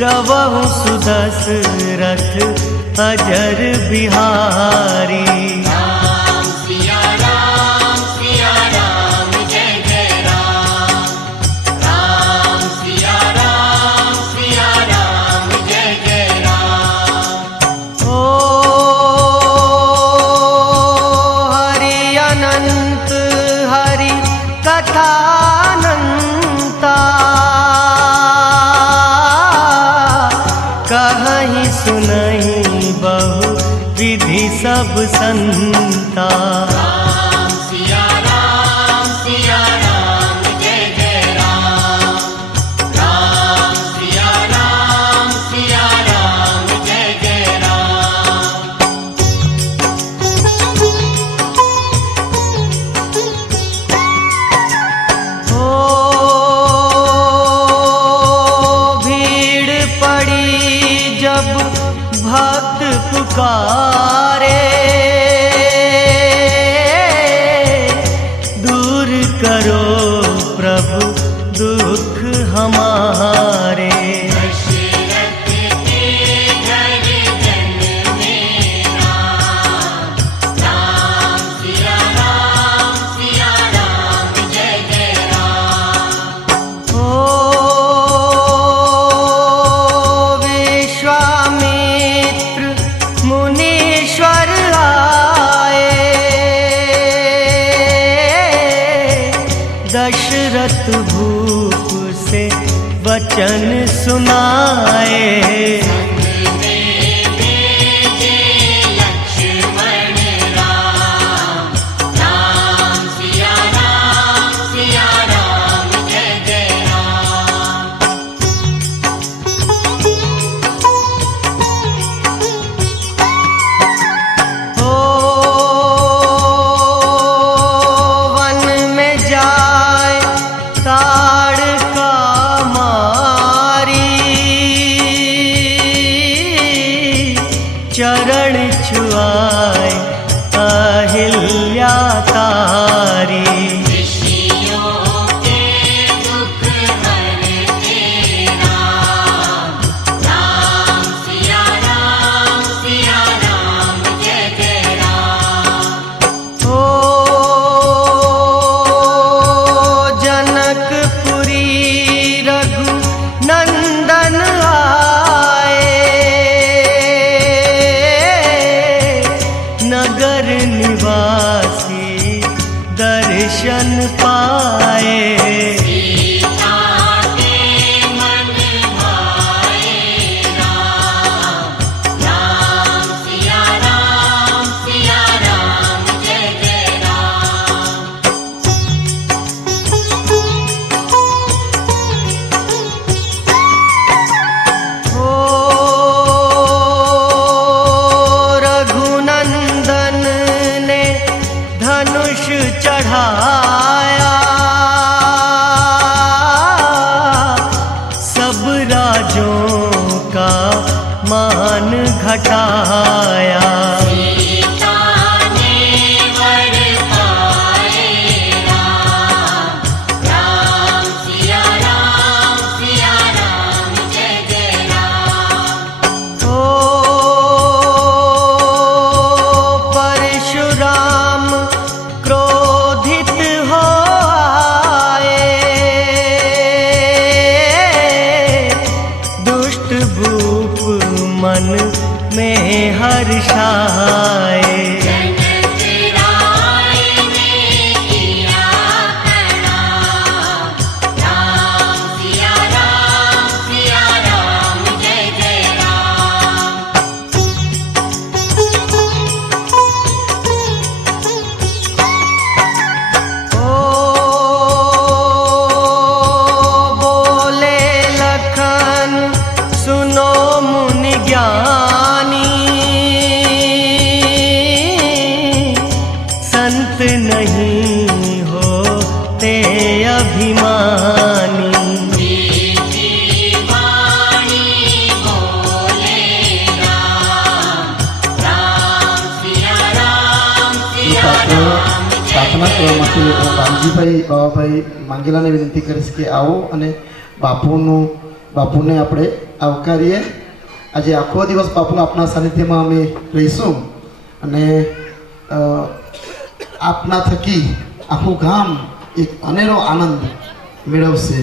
द्रवहु सुदशरथ अजर बिहारी। राम सिया राम जय जय राम। राम सिया राम जय जय राम। ओ हरि अनंत हरि कथानंता, कहीं सुनहि बहु विधि सब संता। राम सिया राम जय जय राम। राम सिया राम जय जय राम। ओ भीड़ पड़ी जब भक्त पुकारे, दूर करो प्रभु दुख हमारे। दशरथ के घर जन्मे राम। राम सिया राम जय जय राम। ओ विश्वामित्र मुनीश्वर आए, दशरथ भूप से वचन सुनाए। संग में भेजे लक्ष्मण राम। राम सिया राम जय जय राम। ओ वन में जाए ताड़का मारी, चरण छुआए अहिल्या तारी। ऋषियों के दुख हरते राम। राम सिया राम जय जय राम। ओ जनकपुरी रघु नंदन आए, नगर निवासी दर्शन पाए। सीता के मन भाए राम। राम सिया राम जय जय राम। ओ रघुनंदन ने धनुष चढ़ाया, सब राजों का मान घटाया। सीता ने वर पाए राम। राम सिया राम जय जय राम। ओ परशुराम क्रोधित हो आए, दुष्ट भूप मन में हर्षाए। जनक राय ने किया प्रणाम। राम सिया राम जय जय राम। ओ बोले लखन सुनो मुनि ज्ञानी, संत नहीं होते अभिमानी। मीठी वाणी बोले राम। राम सिया राम प्रार्थना કરવા માટે રામજીભાઈ બાવાભાઈ માંગેલાને વિનંતી કરીશ કે આવો અને બાપુનું બાપુને આપણે આવકારીએ. આજે આખો દિવસ બાપુ આપના સાનિધ્યમાં અમે રહીશું અને આપના થકી આખું ગામ એક અનેરો આનંદ મેળવશે.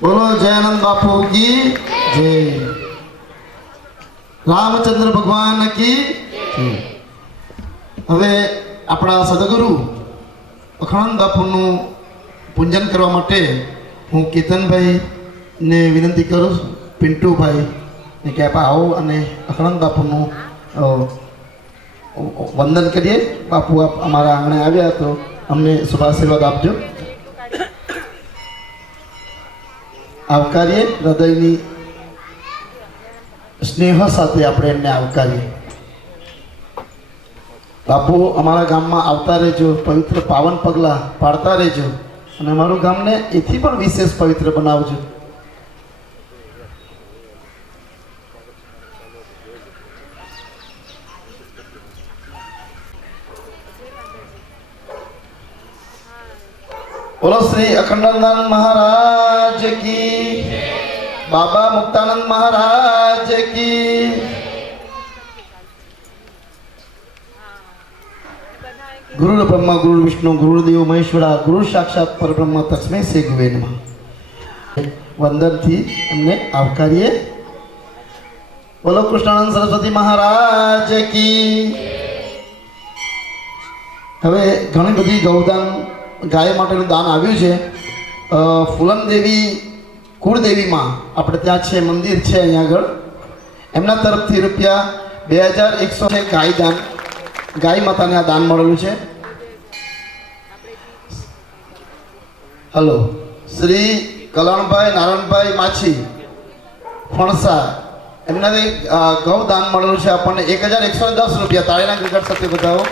બોલો જયાનંદ બાપુ કી જય, રામચંદ્ર ભગવાન કી જય. હવે આપણા સદગુરુ અખંડ બાપુનું પૂજન કરવા માટે હું કેતનભાઈને વિનંતી કરું છું, પિન્ટુભાઈ ને કે આપ આવો અને અખંડ બાપુનું વંદન કરીએ. બાપુ આપ અમારા આંગણે આવ્યા તો અમને શુભાશીર્વાદ આપજો. આવકારીએ, હૃદયની સ્નેહ સાથે આપણે એમને આવકારીએ. બાપુ અમારા ગામમાં આવતા રહેજો, પવિત્ર પાવન પગલાં પાડતા રહેજો અને અમારું ગામને એથી પણ વિશેષ પવિત્ર બનાવજો. બોલો શ્રી અખંડાનંદ મહારાજ કી, બાબા મુક્તાનંદ મહારાજ કી. ગુરુ બ્રહ્મા ગુરુ વિષ્ણુ ગુરુદેવ મહેશ્વરા ગુરુ સાક્ષાત પરબ્રહ્મ તસ્મૈ શ્રી ગુરુવે નમઃ. વંદનથી એમને આવકારીએ. બોલો કૃષ્ણાનંદ સરસ્વતી મહારાજ કી. હવે ઘણી બધી ગૌદાન ગાય માટેનું દાન આવ્યું છે. ફૂલન દેવી કુળદેવીમાં આપણે ત્યાં છે, મંદિર છે અહીંયા આગળ, એમના તરફથી રૂપિયા 2100 છે ગાય દાન, ગાય માતાને આ દાન મળેલું છે. હલો, શ્રી કલ્યાણભાઈ નારાયણભાઈ માછી ફણસા, એમનાથી ગૌ દાન મળેલું છે આપણને 1110 રૂપિયા. તાળીના ગગડ સાથે બતાવો.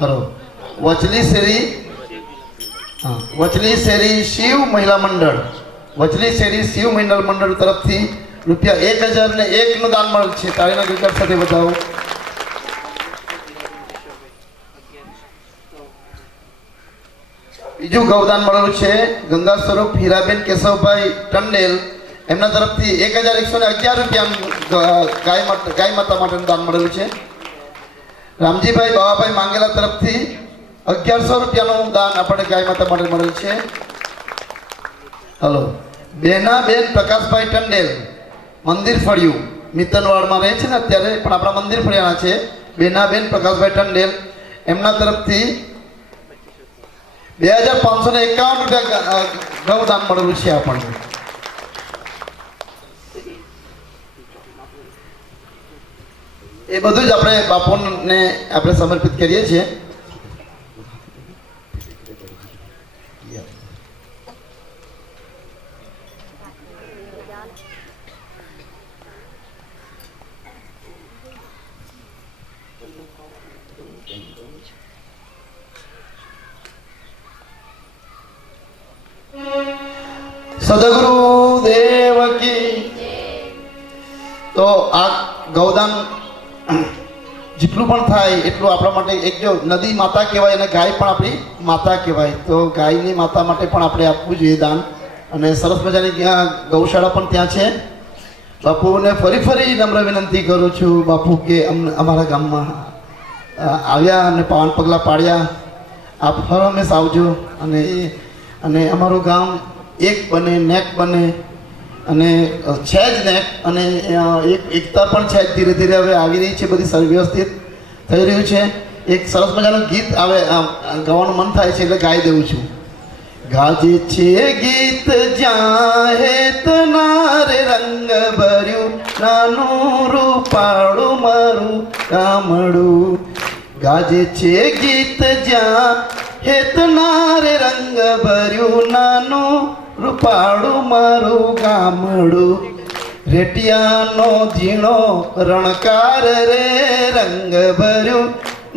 હલો, વચલી શેરી, હા, વચલી શેરી શિવ મહિલા મંડળ, વચલી શેરી શિવ મહિલા મંડળ તરફથી રૂપિયા 1001 નું દાન મળેલ છે. તાળીના ગગડ સાથે બતાવો. બીજું ગૌદાન મળેલું છે ગંગા સ્વરૂપ હીરાબેન કેશવભાઈ ટંડેલ, એમના તરફથી 1111 રૂપિયા ગાય માતા માટેનું દાન મળેલું છે. રામજીભાઈ બાવાભાઈ માંગેલા તરફથી 1100 રૂપિયાનું દાન આપણે ગાય માતા માટે મળેલ છે. હલો, બેનાબેન પ્રકાશભાઈ ટંડેલ, મંદિર ફળિયું, મિતનવાડમાં રહે છે ને અત્યારે, પણ આપણા મંદિર ફળિયાના છે. બેનાબેન પ્રકાશભાઈ ટંડેલ, એમના તરફથી 2551 રૂપિયા ગૌદાન મળેલું છે આપણને. એ બધું જ આપણે બાપુને આપણે સમર્પિત કરીએ છીએ. સદગુરુ દેવ કી. તો આ ગૌદાન જેટલું પણ થાય એટલું આપણા માટે, એક જો નદી માતા કહેવાય અને ગાય પણ આપણી માતા કહેવાય, તો ગાયની માતા માટે પણ આપણે આપવું જોઈએ દાન. અને સરસ મજાની ત્યાં ગૌશાળા પણ ત્યાં છે. બાપુને ફરી નમ્ર વિનંતી કરું છું બાપુ કે અમારા ગામમાં આવ્યા અને પાવન પગલાં પાડ્યા, આપ હર હંમેશ આવજો અને અમારું ગામ એક બને, નેક બને, અને છે જ નેક, અને એકતા પણ છે. ધીરે ધીરે હવે આવી રહી છે, બધી સર્વવ્યવસ્થિત થઈ રહ્યું છે. એક સરસ મજાનું ગીત આવે, ગાવાનું મન થાય છે એટલે ગાઈ દઉં છું. ગાજે છે ગીત જ્યાં હેતના રે રંગ ભર્યું, નાનું રૂપાળું મારું ગામડું. ગાજે છે ગીત જ્યાં હેતના રે રંગ ભર્યું, નાનું રૂપાળું મારું ગામડું. રેટિયાનો ઝીણો રણકાર રે રંગ ભર્યું,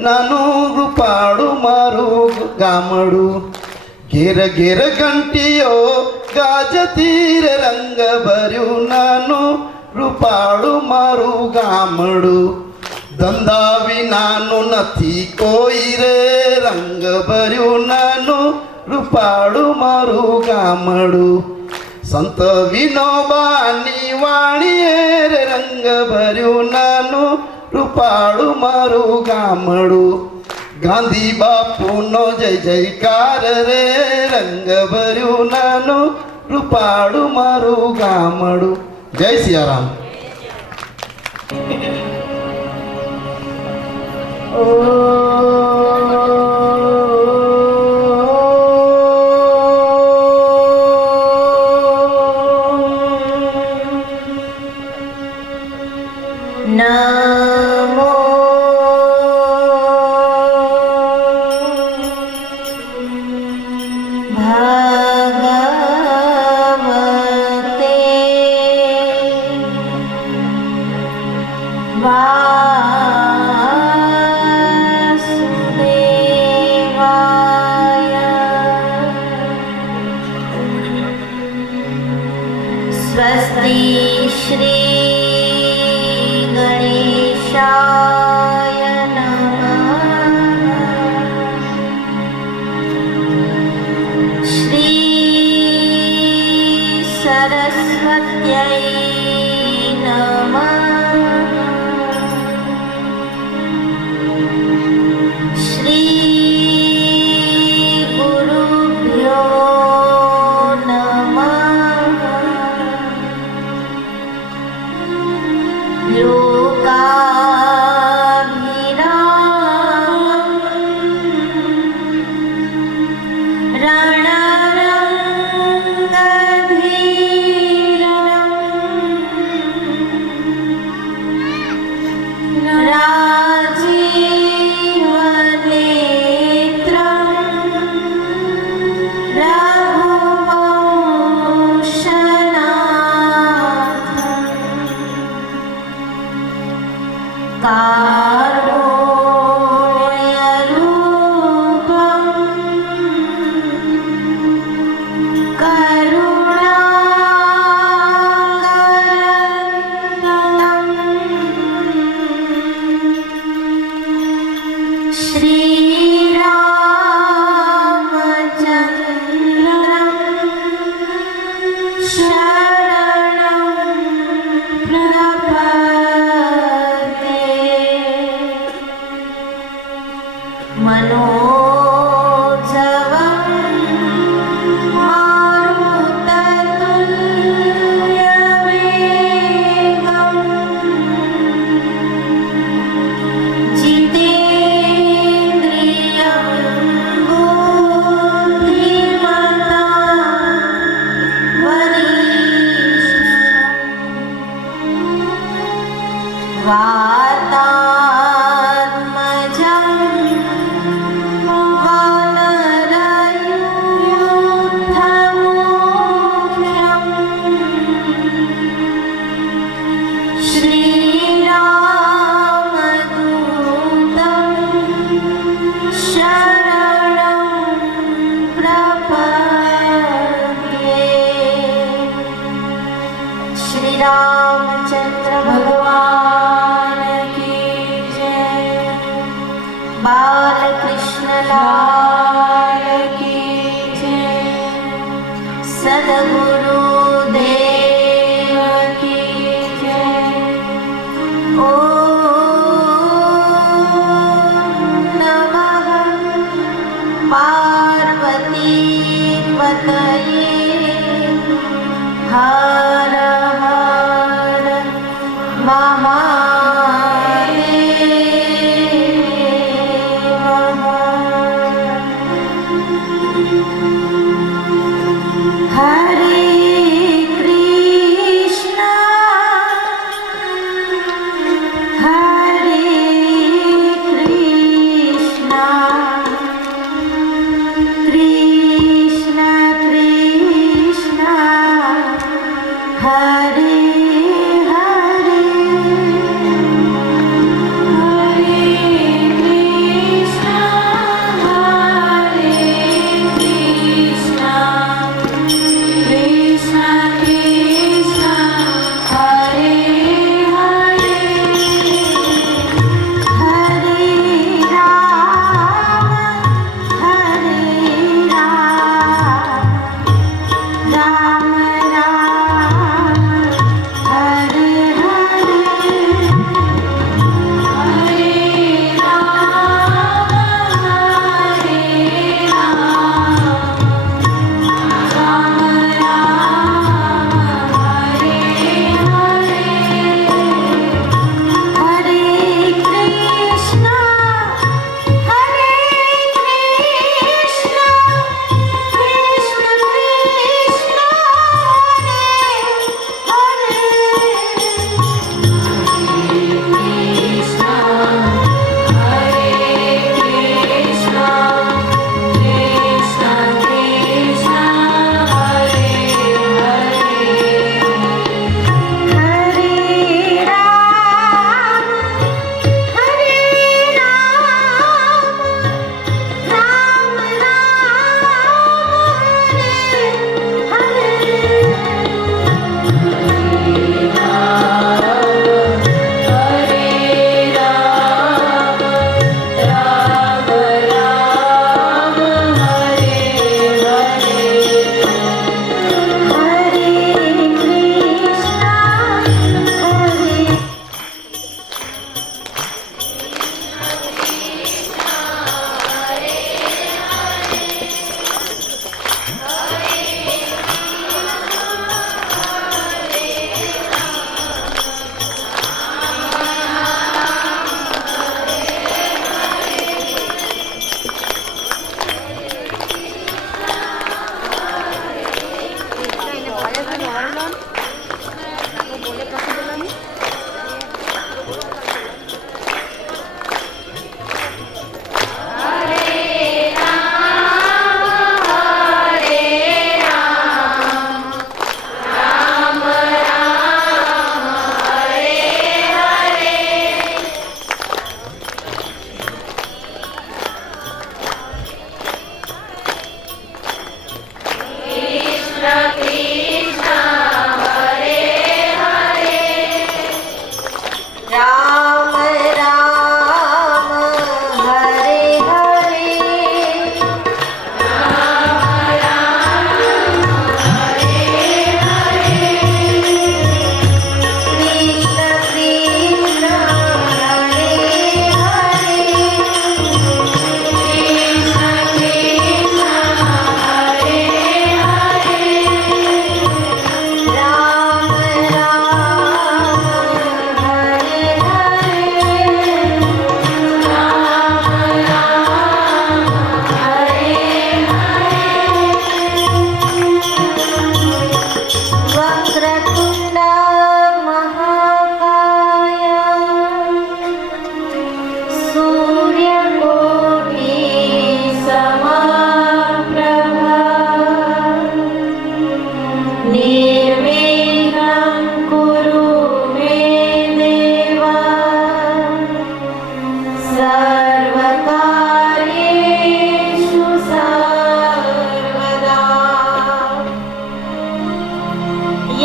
નાનું રૂપાળું મારું ગામડું. ઘેર ઘેર ઘંટીઓ ગાજતી રે રંગ ભર્યું નાનું રૂપાળું મારું ગામડું ધંધા વિનાનું નથી કોઈ રે રંગ ભર્યું નાનું રૂપાળું મારું ગામડું સંત વિનોબાની વાણીએ રે રંગ ભર્યું નાનું રૂપાળું મારું ગામડું ગાંધી બાપુનો જય જયકાર રે રંગ ભર્યું નાનું રૂપાળું મારું ગામડું. જય સિયારામ. નમો ભગવતે વાસુદેવાય. સ્વસ્તિ શ્રી ગણેશાય નમઃ. શ્રી સરસ્વત્यै નમઃ. શ્રી ગુરુભ્યો નમઃ.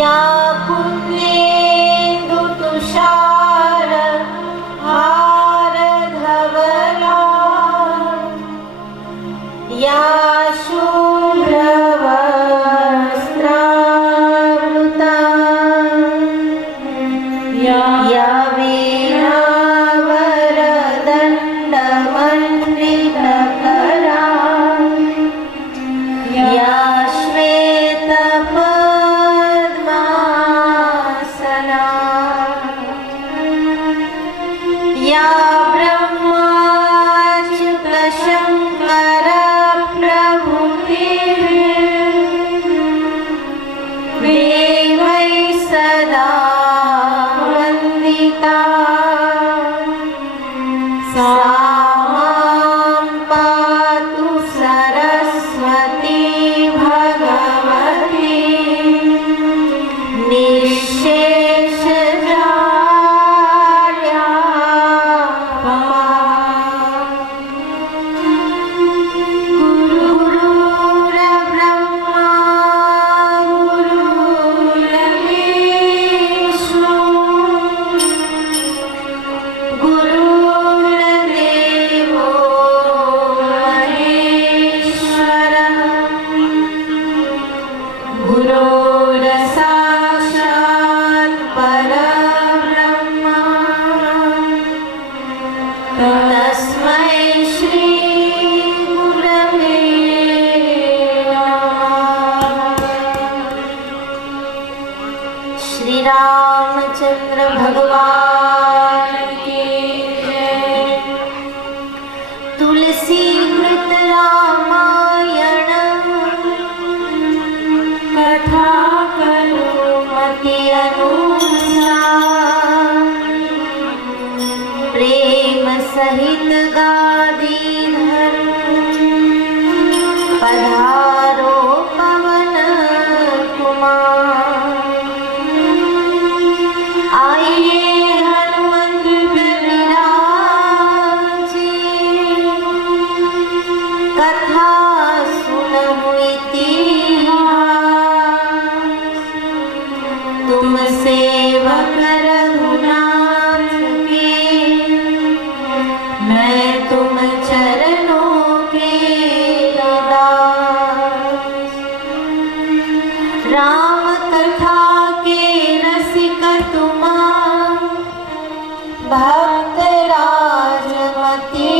या कुन्देन्दुतुषार हारधवला या शुभ्रवस्त्रावृता या वीणावरदण्डमण्डितकरा या श्वेतपद्मासना या ब्रह्माच्युतशङ्करप्रभुभिः देवैः सदा वन्दिता सा मां पातु सरस्वती भगवती निःशेषजाड्यापमा गुरुर्ब्रह्मा गुरुर्विष्णु गुरुर्देवो महेश्वरः गुरुर्साक्षात् परब्रह्म तस्मै श्री गुरवे नमः। श्री रामचंद्र भगवान की जय। तुलसी कृत रामायण कथा करुमति अनुसार प्रेम सहित गादीधर पधारो पवन कुमार आइए हनुमंत विराजे कथा सुनहु इतिहास तुम सेवक रघुनाथ के मैं तुम चरणों के दास राम कथा के रसिक तुम भक्त राजमती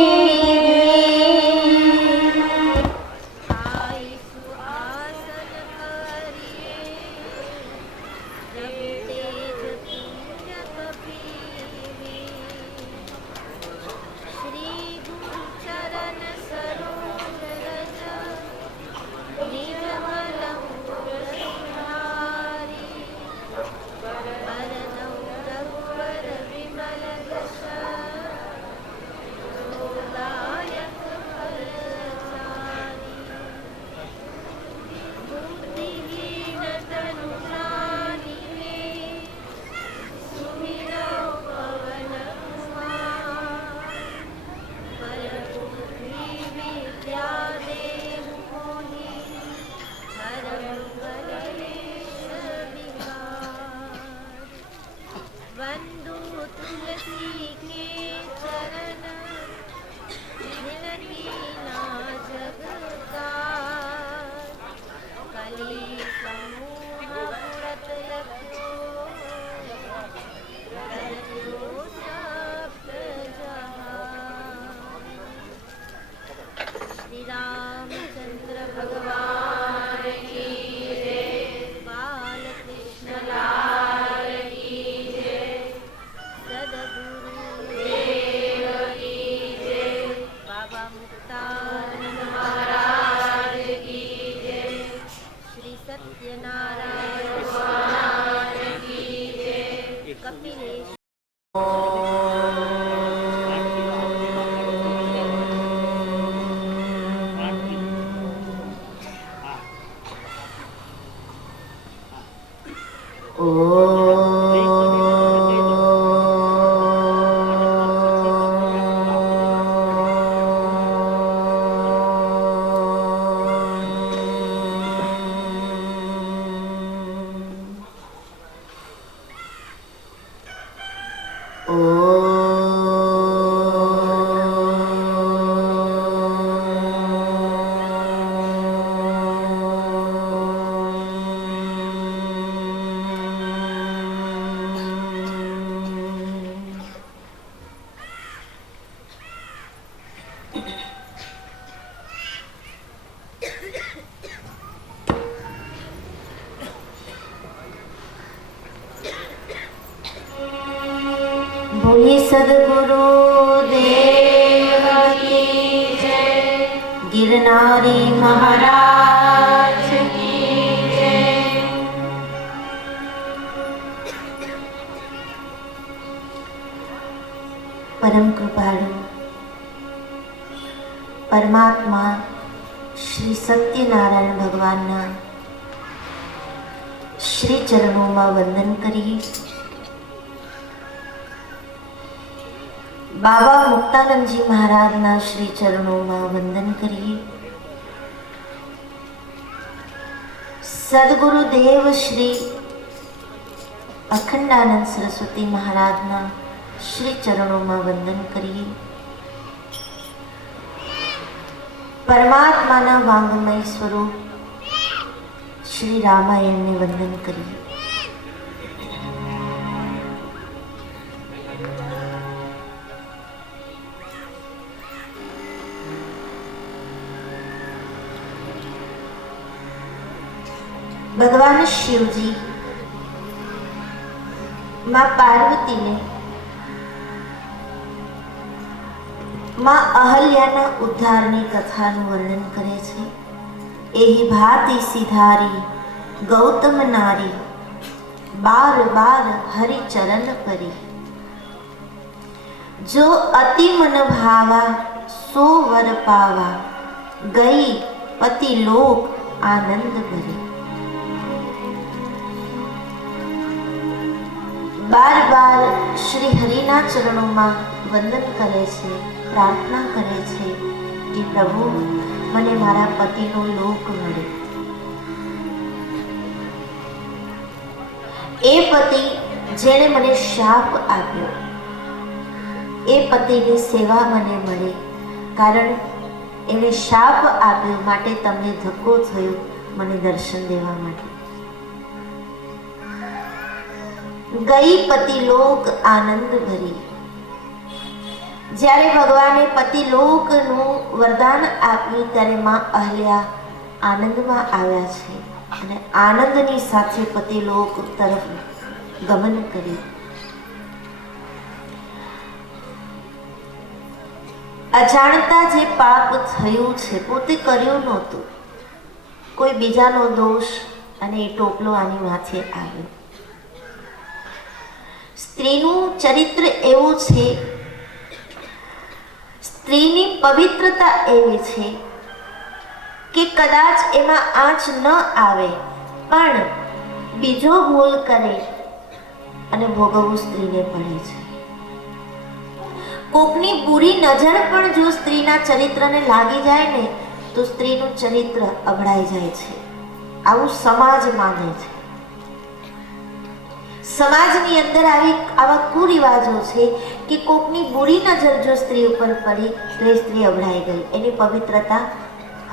बोलिए सदगुरु देव की जय, गिरनारी महाराज की जय। परम कृपाळु परमात्मा श्री सत्यनारायण भगवानना श्री चरणों में वंदन करिए। बाबा मुक्तानंद जी महाराज ना श्री चरणों में वंदन करिए। सदगुरु देव श्री अखंडानंद सरस्वती महाराज ना श्री चरणों में वंदन करिए। परमात्मा ना वांगमय स्वरूप श्री रामायण ने वंदन करिए। भगवान शिव जी मां पार्वती ने मां अहल्याना उद्धारनी कथाનું વર્ણન કરે છે। एही भांति सिधारी गौतम नारी बार बार हरि चरण परी, जो अति मन भावा सो वर पावा, गई पति लोक आनंद भरी। बार बार श्री हरिना चरणों में वंदन करे छे, प्रार्थना करे छे कि प्रभु मने मारा पतिनो लोक मळे। ए पति जेणे मने शाप आप्यो, ए पतिनी सेवा मने मळे, कारण एणे शाप आप्यो माटे तमने धक्को थयो मने दर्शन देवा माटे। गई पति लोक आनंद भरी। જ્યારે ભગવાને પતિલોકનું વરદાન આપ્યું ત્યારે માં અહલ્યા આનંદમાં આવ્યા છે અને આનંદની સાથે પતિલોક તરફ ગમન કર્યું। અજાણતા જે પાપ થયું છે પોતે કર્યું નહોતું, કોઈ બીજાનો દોષ અને એ ટોપલો આની માથે આવ્યો। સ્ત્રીનું ચરિત્ર એવું છે, સ્ત્રીની પવિત્રતા એવી છે કે કદાચ એમાં આંચ ન આવે પણ બીજો ભૂલ કરે અને ભોગવવું સ્ત્રીને પડે છે। કોકની બુરી નજર પણ જો સ્ત્રીના ચરિત્રને લાગી જાય ને તો સ્ત્રીનું ચરિત્ર અબડાઈ જાય છે, આવું સમાજ માને છે। સમાજની અંદર આવા કુરિવાજો છે કે કોકની બુરી નજર જો સ્ત્રી ઉપર પડી તો એ સ્ત્રી અબડાઈ ગઈ, એની પવિત્રતા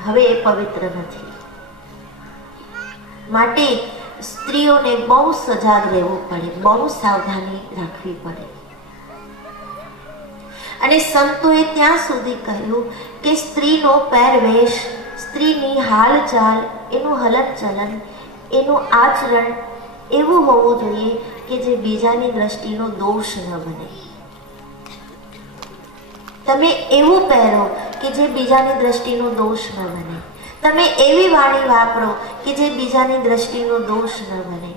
હવે એ પવિત્ર નથી। માટે સ્ત્રીઓને બહુ સજાગ રહેવું પડે, બહુ સાવધાની રાખવી પડે। અને સંતોએ ત્યાં સુધી કહ્યું કે સ્ત્રીનો પહેરવેશ, સ્ત્રીની હાલચાલ, એનું હલનચલન, એનું આચરણ એવું હોવું જોઈએ કે જે બીજાની દ્રષ્ટિનો દોષ ન બને। તમે એવું પહેરો કે જે બીજાની દ્રષ્ટિનો દોષ ન બને, તમે એવી વાણી વાપરો કે જે બીજાની દ્રષ્ટિનો દોષ ન બને।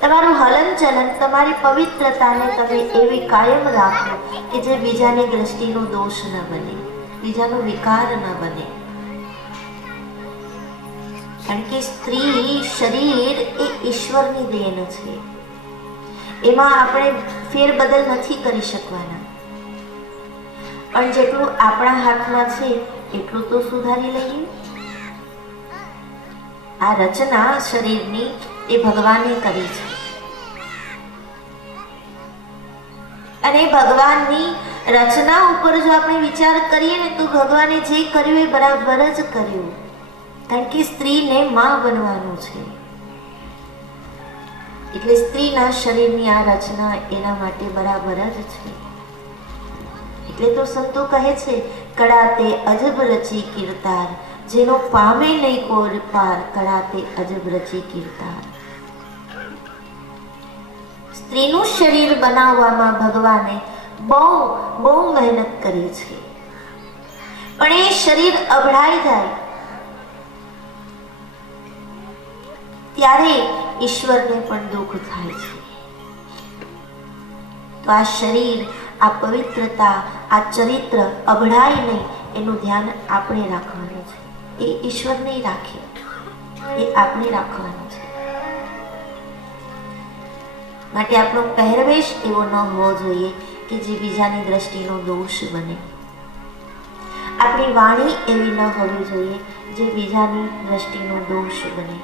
તમારું હલનચલન, તમારી પવિત્રતાને તમે એવી કાયમ રાખો કે જે બીજાની દ્રષ્ટિનો દોષ ન બને, બીજાનો વિકાર ન બને। કારણ કે સ્ત્રી શરીર એ ઈશ્વરની દેન છે, એમાં આપણે ફેરબદલ નથી કરી શકવાના, પણ જેટલું આપણા હાથમાં છે એટલું તો સુધારી લઈએ। આ રચના શરીરની એ ભગવાને કરી છે અને ભગવાનની રચના ઉપર જો આપણે વિચાર કરીએ ને તો ભગવાને જે કર્યું એ બરાબર જ કર્યું, કારણ કે સ્ત્રીને માં બનવાનું છે। એટલે સ્ત્રીના શરીરની આ રચના એના માટે બરાબર જ છે। એટલે તો સંતો કહે છે કળાતે અજબ રચી કીર્તાર, જેનો પામે નહીં કોર પાર, કળાતે અજબ રચી કીર્તાર। સ્ત્રીનું શરીર બનાવવામાં ભગવાને બહુ મહેનત કરી છે, પણ એ શરીર અભડાઈ જાય ત્યારે ઈશ્વરને પણ દુઃખ થાય છે. તો આ શરીર, આ પવિત્રતા, આ ચરિત્ર અભડાય નહીં એનું ધ્યાન આપણે રાખવાનું છે. એ ઈશ્વર નહીં રાખે, એ આપણે રાખવાનું છે. માટે આપણો પહેરવેશ એવો ન હોવો જોઈએ કે જે બીજાની દ્રષ્ટિનો દોષ બને. આપણી વાણી એવી ન હોવી જોઈએ જે બીજાની દ્રષ્ટિનો દોષ બને.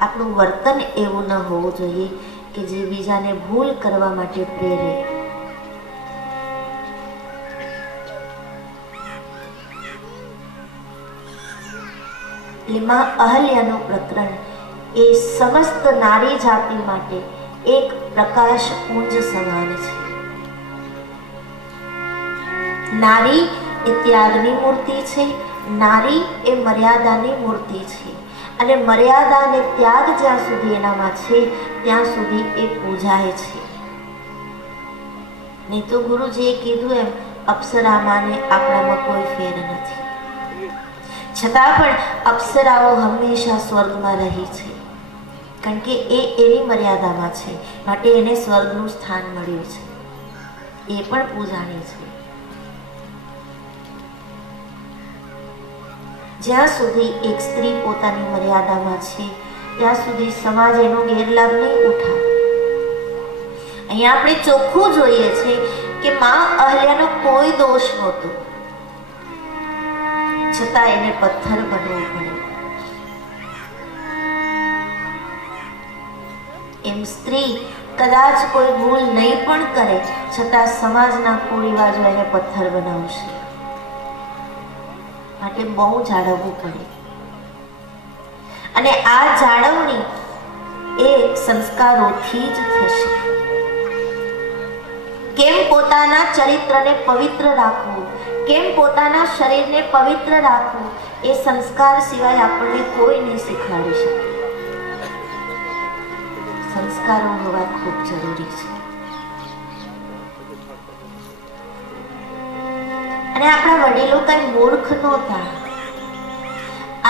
આપણું વર્તન એવું ન હોવું જોઈએ કે જે બીજાને ભૂલ કરવા માટે પ્રેરે. એમાં અહલ્યાનું પ્રકરણ એ સમસ્ત નારી જાતિ માટે એક પ્રકાશ પુંજ સમાન છે. નારી એ ત્યાગની મૂર્તિ છે, નારી એ મર્યાદાની મૂર્તિ છે, અને મર્યાદા અને ત્યાગ જ્યાં સુધી એનામાં છે ત્યાં સુધી એ પૂજાય છે. નહીં તો ગુરુજીએ કીધું એમ અપ્સરામાં ને આપણામાં કોઈ ફેર નથી. છતાં પણ અપ્સરાઓ હંમેશા સ્વર્ગમાં રહી છે, કારણ કે એ એની મર્યાદામાં છે, માટે એને સ્વર્ગનું સ્થાન મળ્યું છે. એ પણ પૂજાણી છે. જ્યાં સુધી એક સ્ત્રી પોતાની મર્યાદામાં છે ત્યાં સુધી સમાજ એનો ગેરલાભ નહીં ઉઠાવે. અહીંયા આપણે ચોખ્ખું જોઈએ છે કે માં અહલ્યાનો કોઈ દોષ નહોતો, છતાં એને પથ્થર બનવું પડ્યું. એમ સ્ત્રી કદાચ કોઈ ભૂલ નહીં પણ કરે છતાં સમાજના કુરિવાજો એને પથ્થર બનાવશે. માટે બહુ જાળવવું પડે. અને આ જાળવણી એ સંસ્કારોથી જ થશે. કેમ પોતાના ચરિત્રને પવિત્ર રાખવું, કેમ પોતાના શરીરને પવિત્ર રાખવું, એ સંસ્કાર સિવાય આપણને કોઈ નહીં શીખવાડી શકે. સંસ્કારો હોવા ખૂબ જરૂરી છે. અને આપણા વડીલો કઈ મૂર્ખ નહોતા.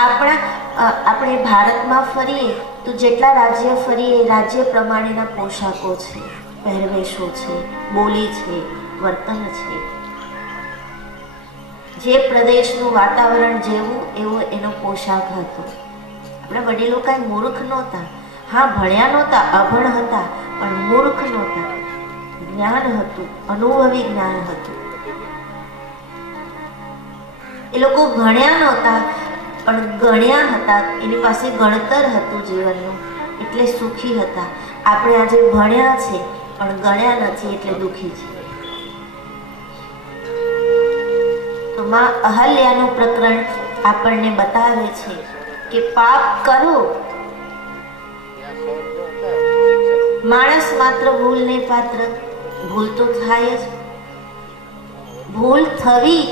આપણે ભારતમાં ફરીએ તો જેટલા રાજ્ય ફરીએ રાજ્ય પ્રમાણેના પોશાકો છે, પહેરવેશો છે, બોલી છે, વર્તન છે. જે પ્રદેશનું વાતાવરણ જેવું એવો એનો પોશાક હતો. આપણા વડીલો કઈ મૂર્ખ નહોતા. હા, ભણ્યા નહોતા, અભણ હતા, પણ મૂર્ખ નહોતા. જ્ઞાન હતું, અનુભવી જ્ઞાન હતું. એ લોકો ભણ્યા નહોતા પણ ગણ્યા હતા. એની પાસે ગણતર હતું જીવનનું, એટલે સુખી હતા. આપણે આજે ભણ્યા છે પણ ગણ્યા નથી એટલે દુઃખી છે. તો માં અહલ્યાનું પ્રકરણ આપણને બતાવે છે કે પાપ કરો, માણસ માત્ર ભૂલને પાત્ર. ભૂલ તો થાય જ. ભૂલ થવી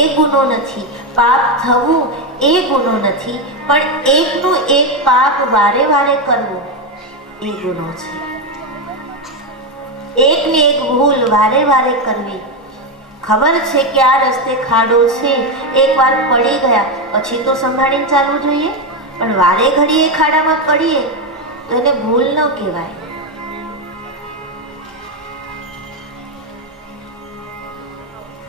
એ ગુનો નથી, પાપ થવું એ ગુનો નથી, પણ એકનું એક પાપ વારે વારે કરવું એ ગુનો છે. એકને એક ભૂલ વારે વારે કરવી. ખબર છે કે આ રસ્તે ખાડો છે, એકવાર પડી ગયા પછી તો સંભાળીને ચાલવું જોઈએ, પણ વારે ઘડીએ ખાડામાં પડીએ તો એને ભૂલ ન કહેવાય.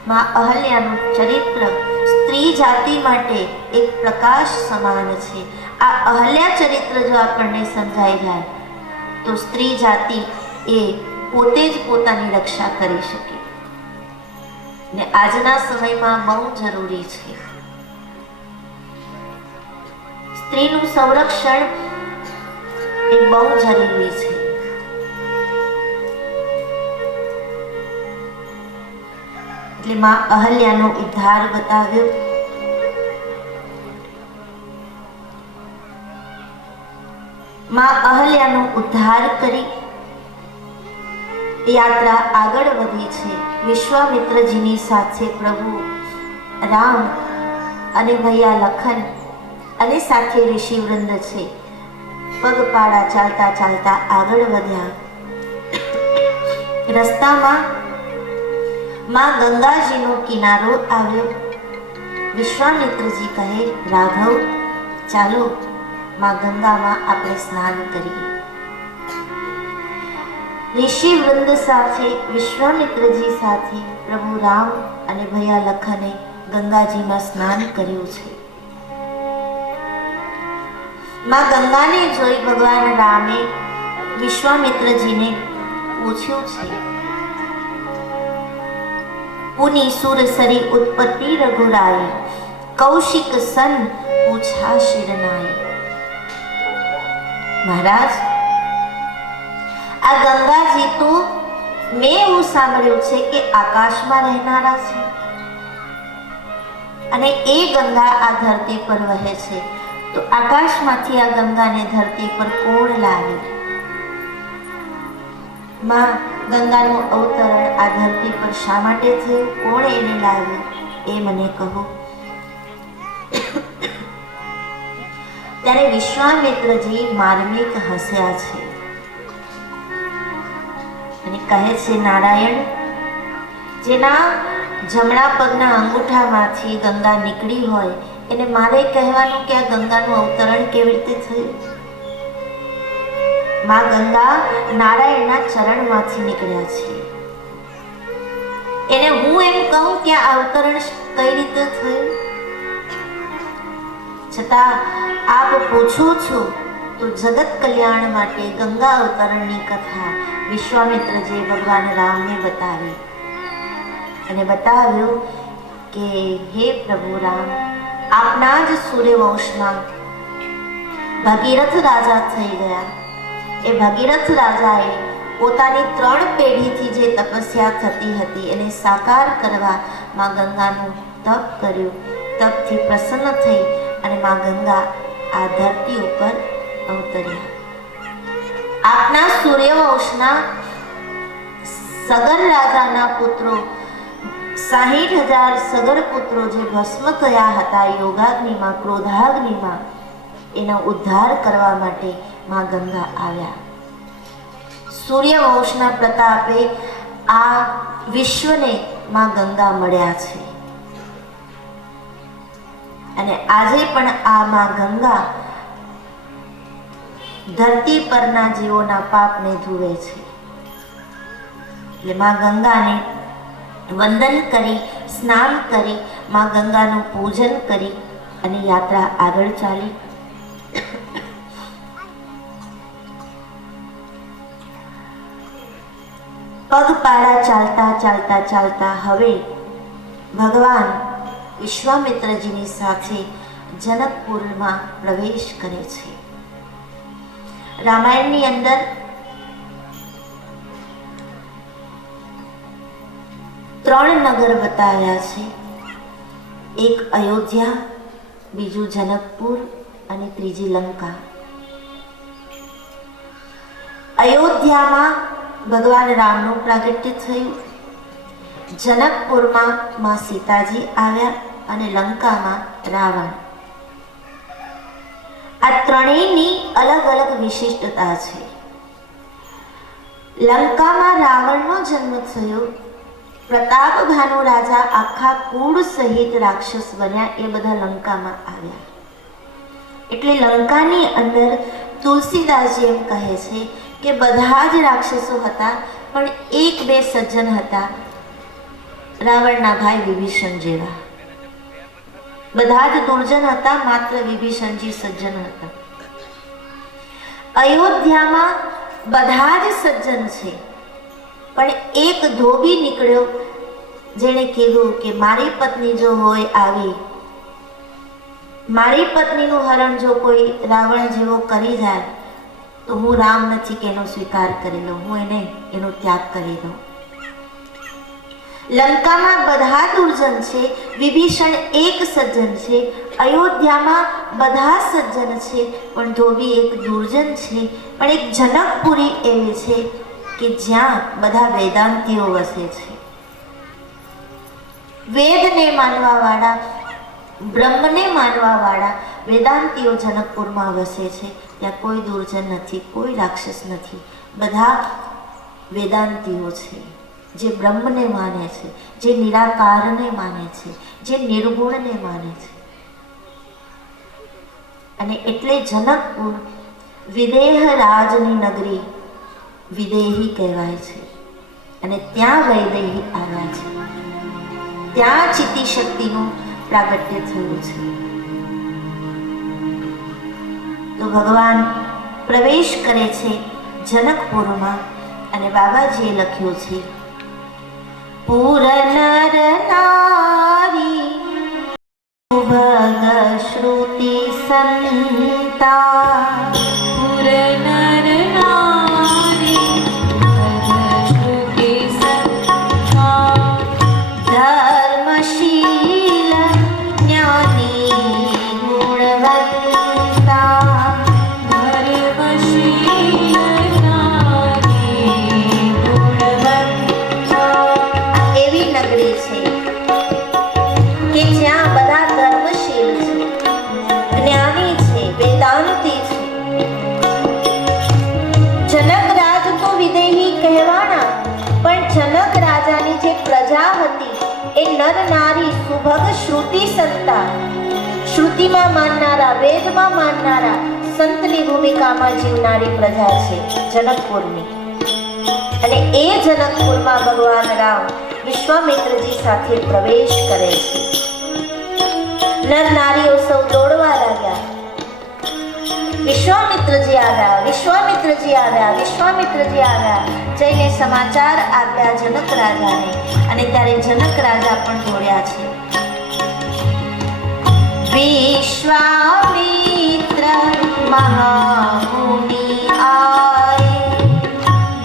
માં અહલ્યાનું ચરિત્ર સ્ત્રી જાતિ માટે એક પ્રકાશ સમાન છે. આ અહલ્યા ચરિત્ર જો આપણને સમજાઈ જાય તો સ્ત્રી જાતિ એ પોતે જ પોતાની રક્ષા કરી શકે. ને આજના સમયમાં બહુ જરૂરી છે. સ્ત્રીનું સંરક્ષણ એ બહુ જરૂરી છે. એટલે માં અહલ્યાનો ઉદ્ધાર બતાવ્યો. માં અહલ્યાનો ઉદ્ધાર કરી યાત્રા આગળ વધી છે. વિશ્વામિત્રજીની સાથે પ્રભુ રામ અને ભૈયા લખન અને સાથે ઋષિવૃંદ છે. પગપાળા ચાલતા ચાલતા આગળ વધ્યા. રસ્તામાં માં ગંગાજીનો કિનારો આવ્યો. વિશ્વામિત્રજી કહે, રાઘવ, ચાલો માં ગંગામાં આપણે સ્નાન કરીએ. ઋષિ વૃંદ સાથે, વિશ્વામિત્રજી સાથે પ્રભુ રામ અને ભૈયા લખને ગંગાજીમાં સ્નાન કર્યું છે. માં ગંગાને જોઈ ભગવાન રામે વિશ્વામિત્રજીને પૂછ્યું છે, પુની સુરસરી ઉત્પત્તિ રઘુરાય, કૌશિક સન પૂછા શિરનાય. મહારાજ, આ ગંગાજી તો મેં એવું સાંભળ્યું છે કે આકાશમાં રહેનારા છે અને એ ગંગા આ ધરતી પર વહે છે. તો આકાશમાંથી આ ગંગાને ધરતી પર કોણ લાવે? માં, ગંગાનું અવતરણ આ ધરતી પર શા માટે થયું? કોણ એને લાવ્યું? એ મને કહો. ત્યારે વિશ્વામિત્રજી માર્મિક હસ્યા છે અને કહે છે, નારાયણ, જેના જમણા પગના અંગૂઠામાંથી ગંગા નીકળી હોય એને મારે કહેવાનું કે આ ગંગાનું અવતરણ કેવી રીતે થયું? માં ગંગા નારાયણના ચરણમાંથી નીકળ્યા છે. એને હું એમ કહું કે આ અવતરણ કઈ રીતે થયું? છતાં આપ પૂછો છો તો જગત કલ્યાણ માટે ગંગા અવતરણની કથા વિશ્વામિત્રજીએ ભગવાન રામને બતાવી અને બતાવ્યું કે હે પ્રભુ રામ, આપના જ સૂર્યવંશમાં ભગીરથ રાજા થઈ ગયા. એ ભગીરથ રાજાએ પોતાની 3 પેઢીથી જે તપસ્યા થતી હતી એને સાકાર કરવા માં ગંગાનું તપ કર્યું. તપથી પ્રસન્ન થઈ અને માં ગંગા આ ધરતી ઉપર અવતર્યા. આપના સૂર્યવંશના સગર રાજાના પુત્રો 60,000 સગર પુત્રો જે ભસ્મ થયા હતા યોગાગ્નિમાં, ક્રોધાગ્નિમાં, એનો ઉદ્ધાર કરવા માટે માં ગંગા આવ્યા. સૂર્યવંશના પ્રતાપે આ વિશ્વને માં ગંગા મળ્યા છે અને આજે પણ આ માં ગંગા ધરતી પરના જીવોના પાપને ધુવે છે. એટલે માં ગંગાને વંદન કરી, સ્નાન કરી, માં ગંગાનું પૂજન કરી અને યાત્રા આગળ ચાલી. પગપાળા ચાલતા ચાલતા ચાલતા હવે ભગવાન વિશ્વામિત્રજીની સાથે જનકપુરમાં પ્રવેશ કરે છે. રામાયણની અંદર 3 નગર બતાવ્યા છે. એક અયોધ્યા, બીજું જનકપુર અને ત્રીજી લંકા. અયોધ્યામાં ભગવાન રામનું પ્રાગટ્ય થયું, જનકપુરમાં માં સીતાજી આવ્યા અને લંકામાં રાવણ. આ ત્રણેયની અલગ અલગ વિશિષ્ટતા છે. લંકામાં રાવણનો જન્મ થયો. પ્રતાપ ભાનુ રાજા આખા કુળ સહિત રાક્ષસ બન્યા, એ બધા લંકામાં આવ્યા. એટલે લંકાની અંદર તુલસીદાસજી એમ કહે છે કે બધા જ રાક્ષસો હતા પણ 1-2 સજ્જન હતા, રાવણના ભાઈ વિભીષણ જેવા. બધા જ દુર્જન હતા, માત્ર વિભીષણજી સજ્જન હતા. અયોધ્યામાં બધા જ સજ્જન છે પણ એક ધોબી નીકળ્યો જેણે કીધું કે મારી પત્ની જો હોય આવી, મારી પત્નીનું હરણ જો કોઈ રાવણ જેવો કરી જાય તો હું રામ નથી કે એનો સ્વીકાર કરી લઉં, હું એનો ત્યાગ કરી દઉં. લંકામાં બધા દુર્જન છે, વિભીષણ એક સજ્જન છે. અયોધ્યામાં બધા સજ્જન છે પણ ધોબી એક દુર્જન છે. પણ એક જનકપુરી એવી છે કે જ્યાં બધા વેદાંતીઓ વસે છે. વેદને માનવાવાળા, બ્રહ્મને માનવાવાળા વેદાંતીઓ જનકપુરમાં વસે છે. ત્યાં કોઈ દુર્જન નથી, કોઈ રાક્ષસ નથી. બધા વેદાંતીઓ છે, જે બ્રહ્મને માને છે, જે નિરાકારને માને છે, જે નિર્ગુણને માને છે. અને એટલે જનકપુર વિદેહ રાજની નગરી વિદેહી કહેવાય છે. અને ત્યાં વૈદેહી આવ્યા છે, ત્યાં ચિત્તી શક્તિનું પ્રાગટ્ય થયું છે. તો ભગવાન પ્રવેશ કરે છે જનકપુરમાં અને બાબાજીએ લખ્યું છે, પુર નર નારી ભગ શ્રુતિ સંતા, પુર નર નારી ભગ શ્રુતિ સંતા, ધર્મશીલ જ્ઞાની ગુણવંતા, ધર્મશીલ નારી ગુણવંતા. આ એવી નગરી છે કે જ્યાં બધા ધર્મશીલ છે, જ્ઞાની છે, વેદાંતી છે. જનક રાજ તો વિદેહી કહેવાના, પણ જનક રાજાની જે પ્રજા હતી એ નર નારી સુભગ શ્રુતિ સંતા, શ્રુતિમાં માનનારા, વેદમાં માનનારા, સંતની ભૂમિકામાં જીવનારી પ્રજા છે જનકપુરની. અને એ જનકપુરમાં ભગવાન રામ વિશ્વામિત્રજી સાથે પ્રવેશ કરે છે. નર નારીઓ સૌ દોડવા લાગ્યા, વિશ્વામિત્રજી આવ્યા, વિશ્વામિત્રજી આવ્યા, વિશ્વામિત્રજી આવ્યા, જઈને સમાચાર આપ્યા જનક રાજાને. અને ત્યારે જનક રાજા પણ દોડ્યા છે. વિશ્વામિત્ર મહામુનિ આય,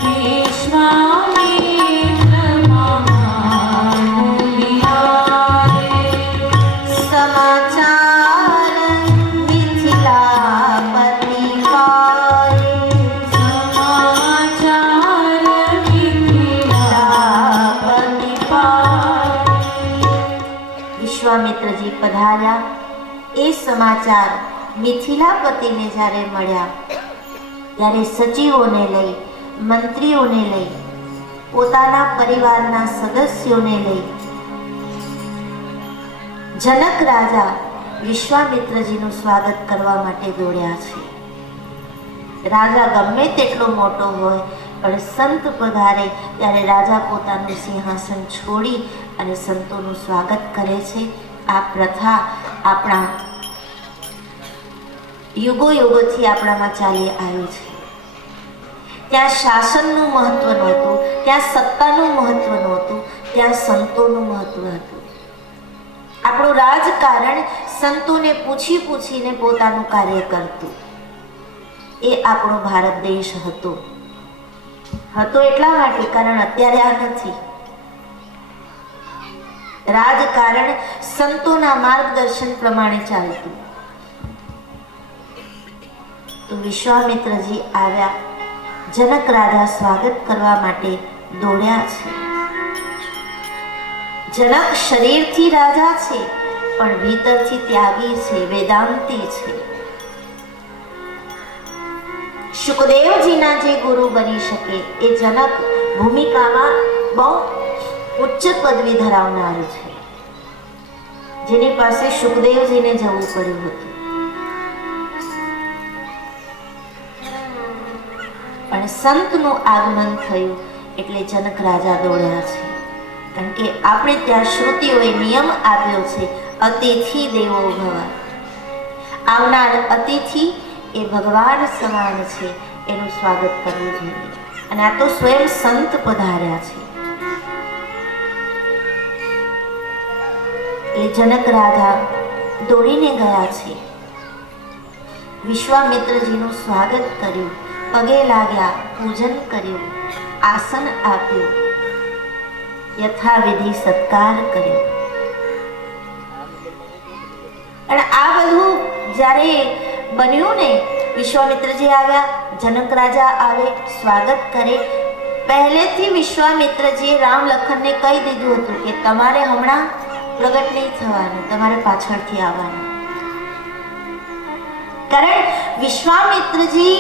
વિશ્વામિત્ર મહામુનિ આય, સમાચાર મિથિલાપતિ પાય, સમાચાર મિથિલાપતિ પાય. વિશ્વામિત્રજી પધાર્યા. એ સમાચાર મિથિલાપતિને જ્યારે મળ્યા ત્યારે સચિવોને લઈ, મંત્રીઓને લઈ, પોતાના પરિવારના સદસ્યોને લઈ જનક રાજા વિશ્વામિત્રજીનું સ્વાગત કરવા માટે દોડ્યા છે. રાજા ગમે તેટલો મોટો હોય, પણ સંત પધારે ત્યારે રાજા પોતાનું સિંહાસન છોડી અને સંતોનું સ્વાગત કરે છે. આ પ્રથા આપણા યુગો યુગોથી આપણામાં ચાલી આવી છે. ત્યાં શાસનનું મહત્વ નહોતું, ત્યાં સત્તાનું મહત્વ નહોતું, ત્યાં સંતોનું મહત્વ હતું. આપણું રાજકારણ સંતોને પૂછી પૂછીને પોતાનું કાર્ય કરતું. એ આપણો ભારત દેશ હતો. એટલા માટે કારણ અત્યારે આ નથી. રાજકારણ સંતોના માર્ગદર્શન પ્રમાણે ચાલતું. તો વિશ્વામિત્રજી આવ્યા. જનક રાજા સ્વાગત કરવા માટે દોડ્યા છે. જનક શરીરથી રાજા છે, પણ ભીતરથી ત્યાગી છે, વેદાંતી છે. શુકદેવજીના જે ગુરુ બની શકે એ જનક ભૂમિકામાં બહુ ઉચ્ચ પદવી ધરાવનાર છે, જેની પાસે શુકદેવજીને જવું પડ્યું હતું. પણ સંતનું આગમન થયું એટલે જનક રાજા દોડ્યા છે. કારણ કે આપણે ત્યાં શ્રુતિઓએ નિયમ આપ્યો છે, અતિથિ દેવો ભવ. આવનાર અતિથિ એ ભગવાન સમાન છે, એનું સ્વાગત કરવું જોઈએ. અને આ તો સ્વયં સંત પધાર્યા છે. એ જનક રાજા દોડીને ગયા છે. વિશ્વામિત્રજીનું સ્વાગત કર્યું, પગે લાગ્યા, પૂજન કર્યું, આસન આપ્યું, યથાવિધિ સત્કાર કર્યો. અને આ બધું જ્યારે બન્યું ને, વિશ્વામિત્રજી આવ્યા, જનક રાજા આવે, સ્વાગત કરે. પહેલેથી વિશ્વામિત્રજીએ રામ લખનને કહી દીધું હતું કે તમારે હમણાં પ્રગટ નહીં થવાનું, તમારે પાછળથી આવવાનું. કારણ વિશ્વામિત્રજી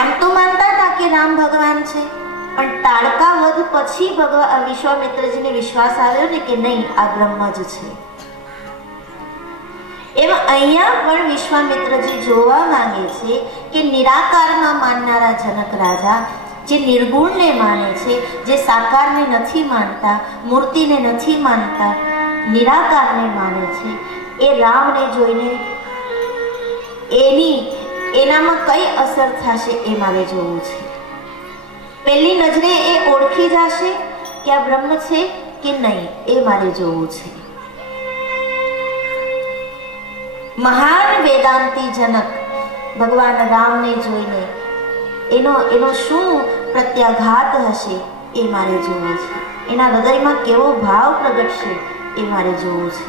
એમ તો માનતા હતા કે રામ ભગવાન છે, પણ તાડકા વધ પછી વિશ્વામિત્રજીને વિશ્વાસ આવ્યો ને કે નહીં, આ બ્રહ્મ જ છે. એમ અહીંયા પણ વિશ્વામિત્રજી જોવા માંગે છે કે નિરાકારમાં માનનારા જનક રાજા, જે નિર્ગુણને માને છે, જે સાકારને નથી માનતા, મૂર્તિને નથી માનતા, નિરાકારને માને છે, એ રામને જોઈને એનામાં કઈ અસર થશે એ મારે જોવું છે. પહેલી નજરે એ ઓળખી જશે કે આ બ્રહ્મ છે કે નહીં, એ મારે જોવું છે. મહાન વેદાંતી જનક ભગવાન રામને જોઈને એનો શું પ્રત્યાઘાત હશે એ મારે જોવું છે. એના હૃદયમાં કેવો ભાવ પ્રગટશે એ મારે જોવું છે.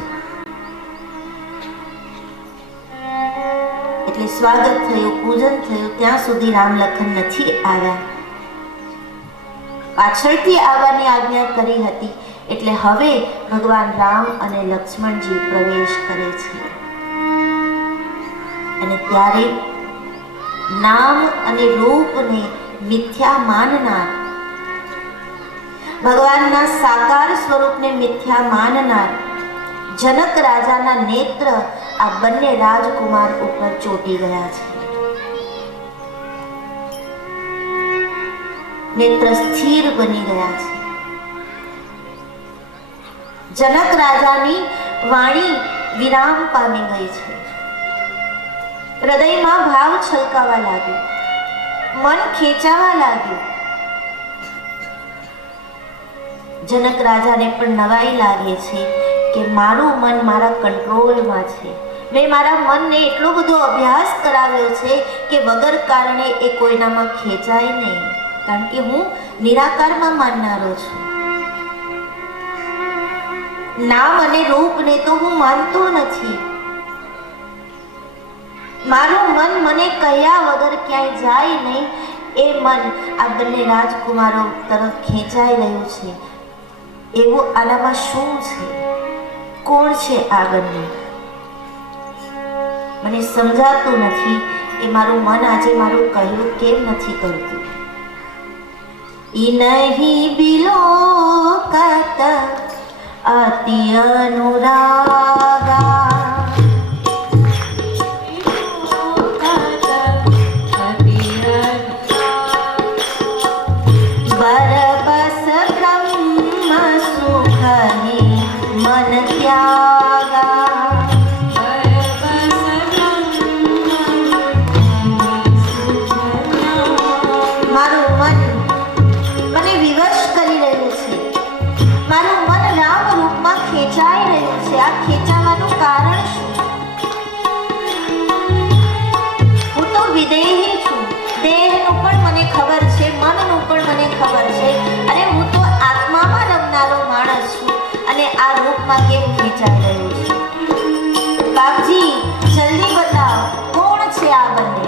એટલે સ્વાગત થયું, પૂજન થયું, ત્યાં સુધી રામ લખન નથી આવ્યા. પાછળથી આવવાની આજ્ઞા કરી હતી. એટલે હવે ભગવાન રામ અને લક્ષ્મણજી પ્રવેશ કરે છે. અને ત્યારે નામ અને રૂપને મિથ્યા માનનાર, ભગવાનના સાકાર સ્વરૂપને મિથ્યા માનનાર જનક રાજાના નેત્ર આ બંને રાજકુમાર ઉપર ચોંટી ગયા છે. નેત્ર સ્થિર બની ગયા છે. જનક રાજાની વાણી વિરામ પામી ગઈ છે. હૃદયમાં ભાવ છલકાવા લાગ્યો, મન ખેંચાવા લાગ્યું. જનક રાજાને પણ નવાઈ લાગે છે કે મારું મન મારા કંટ્રોલમાં છે. મેં મારા મનને એટલો બધો અભ્યાસ કરાવ્યો છે કે વગર કારણે એ કોઈનામાં ખેંચાય નહીં, કારણ કે હું નિરાકારમાં માનનારો છું. નામ અને રૂપને તો હું માનતો નથી. મારું મન મને કહ્યા વગર ક્યાંય જાય નહીં. એ મન આ બંને રાજકુમારો તરફ ખેંચાઈ રહ્યું છે. એવું આનામાં શું છે? કોણ છે આ બંને? મને સમજાતું નથી કે મારું મન આજે મારું કહ્યું કેમ નથી કરતું. ઈ નહીં બિલોકત અતિ અનુરાગા, બરબસ બ્રહ્મ સુખની મન ત્યાગા. મારું મન મને વિવશ કરી રહ્યું છે. મારું મન રામ રૂપમાં ખેંચાઈ રહ્યું છે. આ ખેંચાવાનું કારણ શું? હું તો વિદેહી છું. દેહનું પણ મને ખબર છે, મનનું પણ મને ખબર છે, અને હું તો આત્મામાં રમનારો માણસ છું. અને આ રૂપમાં કેમ ખેંચાઈ રહ્યું છે? બાપજી જલ્દી બતાવો, કોણ છે આ બંને?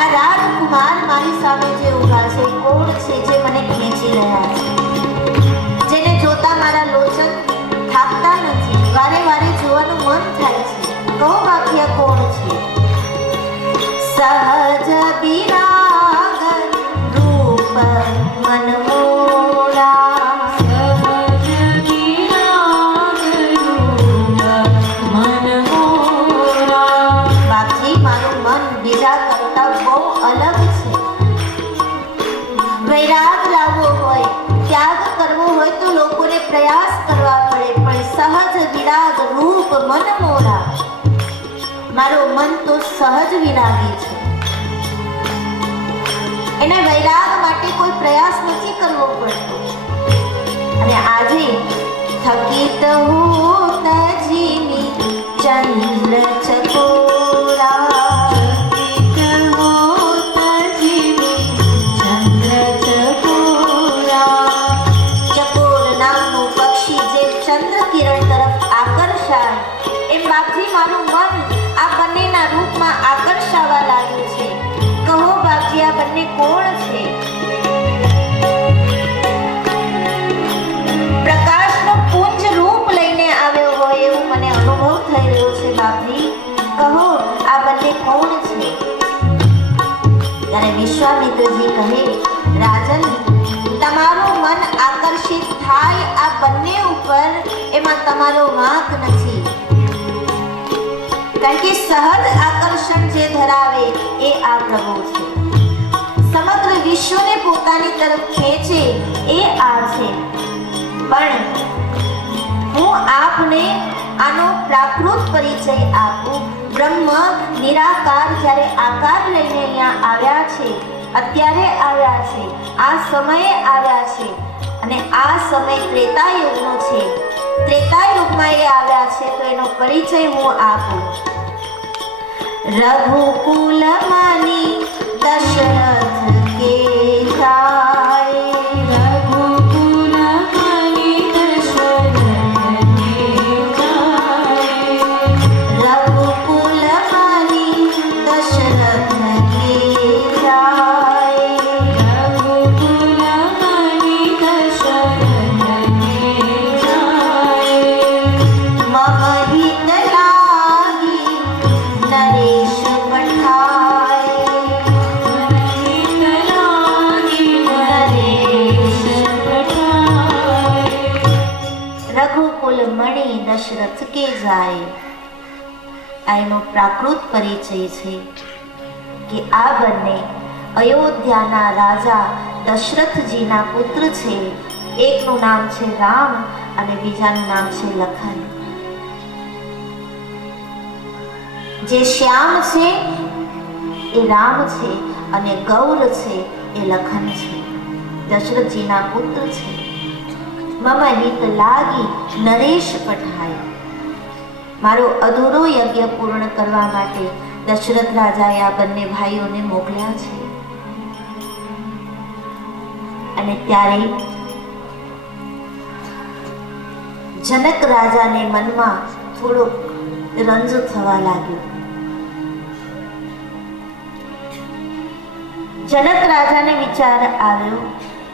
આ રાજકુમાર મારી સામે જે ઊભા છે, કોણ છે જે મને ખેંચી રહ્યા છે? જેને જોતા મારા લોચન થાકતા નથી, વારે વારે જોવાનું મન થાય છે. કહો બાકી કોણ છે? સહજ વિરાગ રૂપ મન મોરા, સહજ વિરાગ રૂપ મન મોરા. બાપજી મારું મન બીજા કરતા બહુ અલગ છે. વૈરાગ લાવવો હોય, ત્યાગ કરવો હોય તો લોકોને પ્રયાસ કરવા પડે, પણ સહજ વિરાગ રૂપ મન મોરા. મારું મન તો સહજ વિરાગી છે. એને વૈરાગ માટે કોઈ પ્રયાસ નથી કરવો પડતો. અને આજે થકિત હું તજીમી ચંદ્ર ચકોરા, થકિત હું તજીમી ચંદ્ર ચકોરા. ચકોર નામનું પક્ષી જે ચંદ્ર કિરણ તરફ આકર્ષાય, એમ બાપજી મારું મન આ બંનેના રૂપમાં આકર્ષાવા લાગ્યું છે. કહો બાપજી આ બંને કોણ છે? પ્રકાશનો પુંજ રૂપ લઈને આવ્યો હોય એવું મને અનુભવ થઈ રહ્યો છે બાપજી. ત્યારે વિશ્વામિત્રજી કહે, રાજન, તમારું મન આકર્ષિત થાય આ બંને ઉપર, એમાં તમારો વાંક નથી. કારણ કે સહજ આકર્ષણ જે ધરાવે એ આ પ્રભુ છે. સમગ્ર વિશ્વને પોતાની તરફ ખેંચે એ આ છે. પણ હું આપને આનો પ્રાકૃત પરિચય આપું. બ્રહ્મ નિરાકાર જ્યારે આકાર લઈને અહીંયા આવ્યા છે, અત્યારે આવ્યા છે, આ સમયે આવ્યા છે, અને આ સમય ત્રેતાયુગનો છે. ત્રેતાયુગમાં એ આવ્યા છે તો એનો પરિચય હું આપું. રઘુકુલ મની દશરથ કે જાય, રઘુકુલ મની દશરથ કે જાય, રઘુકુલ મની દશરથ કે જાય, રઘુકુલ મની દશરથ કે જાય, મમ હિત લાગી નરેશ પઠાય, હિત લાગી નરેશ પઠાય. રઘુકુલ મણી દશરથ કે જાય. આ એનો પ્રાકૃત પરિચય છે કે આ બંને અયોધ્યાના રાજા દશરથજીના પુત્ર છે. એકનું નામ છે રામ અને બીજાનું નામ છે લખન. જે શ્યામ છે એ રામ છે અને ગૌર છે એ લખન છે. દશરથજીના પુત્ર છે. મમ હિત લાગી નરેશ પઠાય. મારો અધૂરો યજ્ઞ પૂર્ણ કરવા માટે દશરથ રાજાએ આ બંને ભાઈઓને મોકલ્યા છે. અને ત્યારે જનક રાજાને મનમાં થોડો રંજ થવા લાગ્યો. જનક રાજાને વિચાર આવ્યો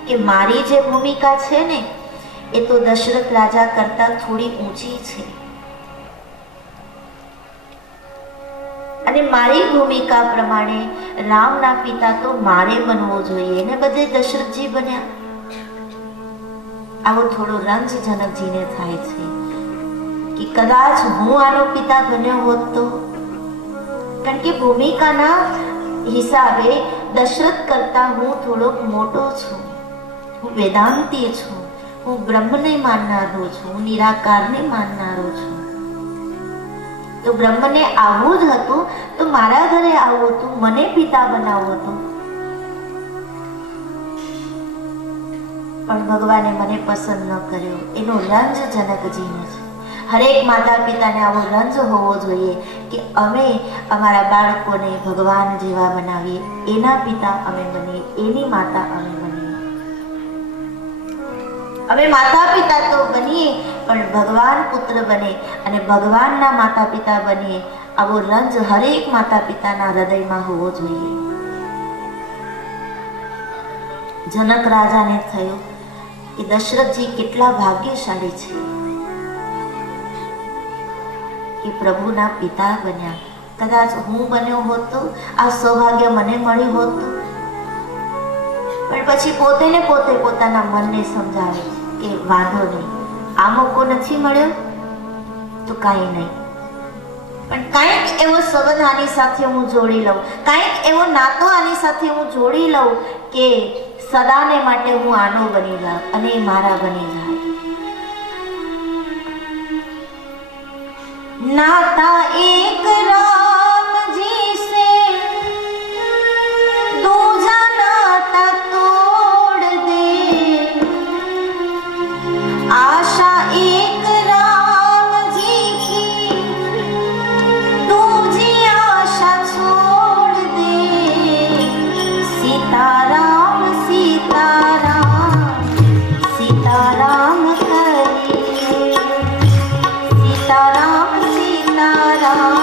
કે મારી જે ભૂમિકા છે ને એ તો દશરથ રાજા કરતા થોડી ઊંચી છે, અને મારી ભૂમિકા પ્રમાણે રામના પિતા તો મારે બનવો જોઈએ ને બધે દશરથજી બન્યા. આવો થોડો રંજ જનકજીને થાય છે કે કદાચ હું આનો પિતા બન્યો હોત તો. કારણ કે ભૂમિકાના હિસાબે દશરથ કરતા હું થોડોક મોટો છું. હું વેદાંતી છું, હું બ્રહ્મને માનનારો છું, હું નિરાકારને માનનારો છું. તો બ્રહ્મને આવવું જ હતું તો મારા ઘરે આવવું હતું, મને પિતા બનાવવું હતું. પણ ભગવાને મને પસંદ ન કર્યો. એનો રંજ જનકજીને છે. હરેક માતા પિતાને આવો રંજ હોવો જોઈએ કે અમે અમારા બાળકોને ભગવાન જેવા બનાવીએ, એના પિતા અમે બનીએ, એની માતા અમે બનીએ. અમે માતા પિતા તો બનીએ પણ ભગવાન પુત્ર બને અને ભગવાનના માતા પિતા બનીએ. આવો રંજ હરેક માતા પિતાના હૃદયમાં હોવો જોઈએ. જનક રાજાને થયું કે દશરથજી કેટલા ભાગ્યશાળી છે કે પ્રભુના પિતા બન્યા. કદાચ હું બન્યો હોત તો આ સૌભાગ્ય મને મળ્યું હોત તો. પણ પછી પોતે ને પોતે પોતાના મનને સમજાવે કે વાંધો નહીં, આ મોકો નથી મળ્યો તો કાંઈ નહીં, પણ કાંઈક એવો સંબંધ આની સાથે હું જોડી લઉં, કાંઈક એવો નાતો આની સાથે હું જોડી લઉં કે સદાને માટે હું આનો બની જાઉં અને એ મારા બની જાય. नाता एक राम जी से दूजा नाता तोड़ दे, आशा एक राम जी की दूजी आशा छोड़ दे, सीताराम सीताराम सीताराम करिए, सीताराम सीताराम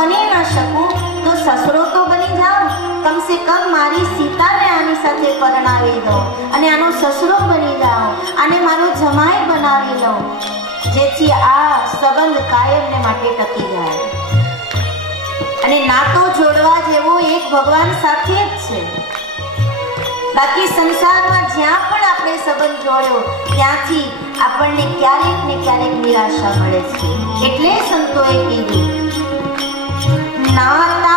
બની ન શકું તો સસરો તો બની જાઉં. કમ સે કમ મારી સીતાને આની સાથે પરણાવી દો અને આનો સસરો બની જાઉં, આને મારો જમાઈ બનાવી લઉં, જેથી આ સંબંધ કાયમને માટે ટકી જાય. અને નાતો જોડવા જેવો એક ભગવાન સાથે જ છે. બાકી સંસારમાં જ્યાં પણ આપણે સંબંધ જોડ્યો ત્યાંથી આપણને ક્યારેક ને ક્યારેક નિરાશા મળે છે. એટલે સંતોએ કીધું નાતા